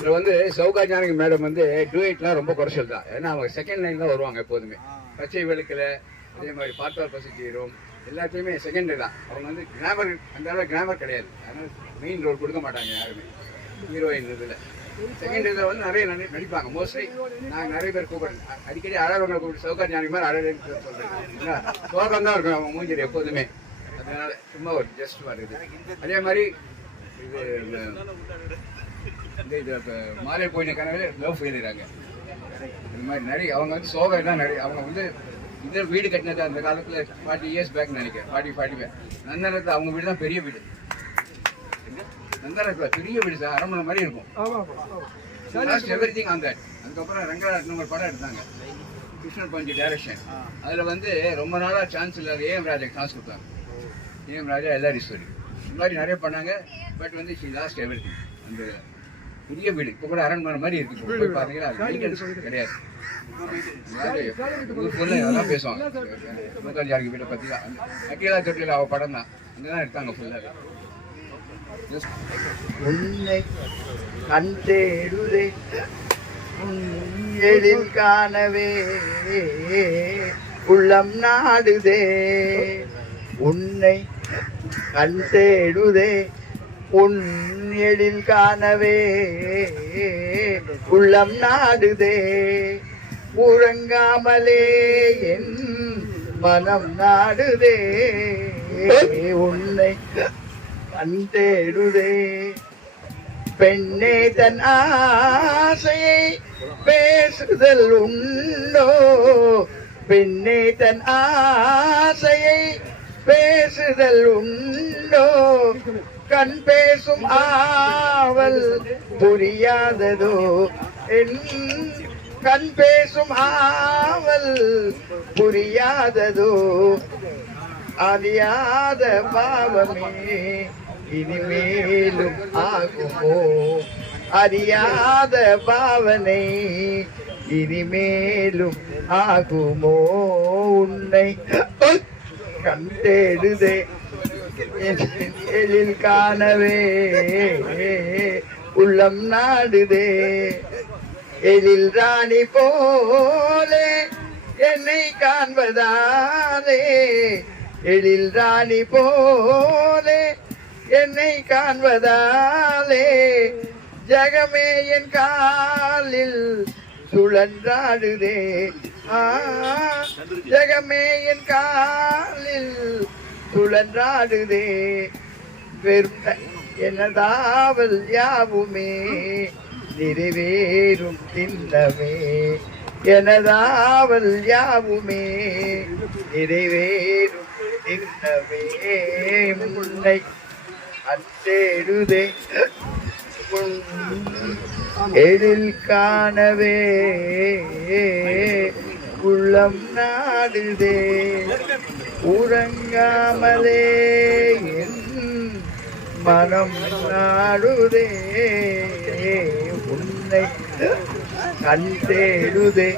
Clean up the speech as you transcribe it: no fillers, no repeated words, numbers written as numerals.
இதில் வந்து சௌகா ஜானகி மேடம் வந்து டூயட்லாம் ரொம்ப குறைச்சல் தான். ஏன்னா அவங்க செகண்ட் லைன் தான் வருவாங்க எப்போதுமே. பச்சை வெளுக்கில் அதே மாதிரி பார்த்தால் பசிச்சிரும் எல்லாத்தையுமே செகண்ட் தான். அவங்க வந்து கிராமர் அந்த அளவு கிராமர் கிடையாது. அதனால் மெயின் ரோல் கொடுக்க மாட்டாங்க யாருமே ஹீரோயின் இதில். செகண்ட் இதில் வந்து நிறைய நடிப்பாங்க. மோஸ்ட்லி நாங்கள் நிறைய பேர் கூப்பிடுறேன். அடிக்கடி அழகவங்களை கூப்பிட்டு சௌகா ஜானகி மாதிரி அழகுன்னு சொல்கிறேன். சோகம் தான் இருக்கும் அவங்க மூஞ்சில் எப்போதுமே. அதனால சும்மா ஒரு ஜஸ்ட் வருது. அதே மாதிரி இது மாலை போயின கனவே லவ் ஃபெயிலியராங்க. இது மாதிரி நிறைய அவங்க வந்து சோகம் தான் நிறைய. அவங்க வந்து இதில் வீடு கட்டினது அந்த காலத்தில் 40 இயர்ஸ் பேக் நினைக்கிறேன். 45 நந்தனத்தில் அவங்க வீடு தான் பெரிய வீடு. நந்தனத்தில் பெரிய வீடு சார், அரண்மனை மாதிரி இருக்கும். Everything on that. அதுக்கப்புறம் ரங்கராஜன் ஒரு படம் எடுத்தாங்க, கிருஷ்ணன் பஞ்சு டைரக்ஷன். அதில் வந்து ரொம்ப நாளாக சான்ஸ் இல்லாத ஏஎம் ராஜாக்கு சான்ஸ் கொடுத்தாங்க. ஏஎம் ராஜா எல்லாரீஸ்வரி இந்த மாதிரி நிறைய பண்ணாங்க. பட் வந்து ஷி லாஸ்ட் எவ்ரிதிங். அந்த பெரிய வீடு இப்போ கூட அரண்மனை மாதிரி இருக்கு. போய் பார்த்தீங்கன்னா அது கிடையாது. அதெல்லாம் பேசுவாங்க முகர்ஜியாருக்கு வீட்டை பற்றி தான். அகிலா தொட்டில் அவள் படம் தான் அங்கே தான் எடுத்தாங்க ஃபுல்லாக. உன்னை கண் தேடுதே எழில் காணவே உள்ளம் நாடுதே. உன்னை கண் தேடுதே உன் எழில் காணவே உள்ளம் நாடுதே. உறங்காமலே என் மனம் நாடுதே. உன்னை கண் தேடுதே. பெண்ணே தன் ஆசையை பேசுதல் உண்டோ. பெண்ணே தன் ஆசையை பேசுதல் உண்டோ. கண் பேசும் ஆவல் புரியாததோ. என் கண் பேசும் ஆவல் புரியாததோ. அறியாத பாவமே இனிமேலும் ஆகுமோ. அறியாத பாவனை இனிமேலும் ஆகுமோ. உன்னை கண் தேடுதே எழில் காணவே உள்ளம் நாடுதே. எழில் ராணி போலே என்னை காண்பதாலே. எழில் ராணி போலே என்னை காண்பதாலே. ஜகமே என் காலில் சுழன்றாடுதே. ஜகமே என் காலில் சுழன்றாடுதே. வெறும் எனதாவல் யாவுமே நிறைவேறும் திண்ணமே. எனதாவல் யாவுமே நிறைவேறும் திண்ணமே. முன்னை அத்தேடுதே எழில் காணவே உள்ளம் நாடுதே. உறங்காமலே என் மனம் நாடுதே. உன்னை கண் தேடுதே.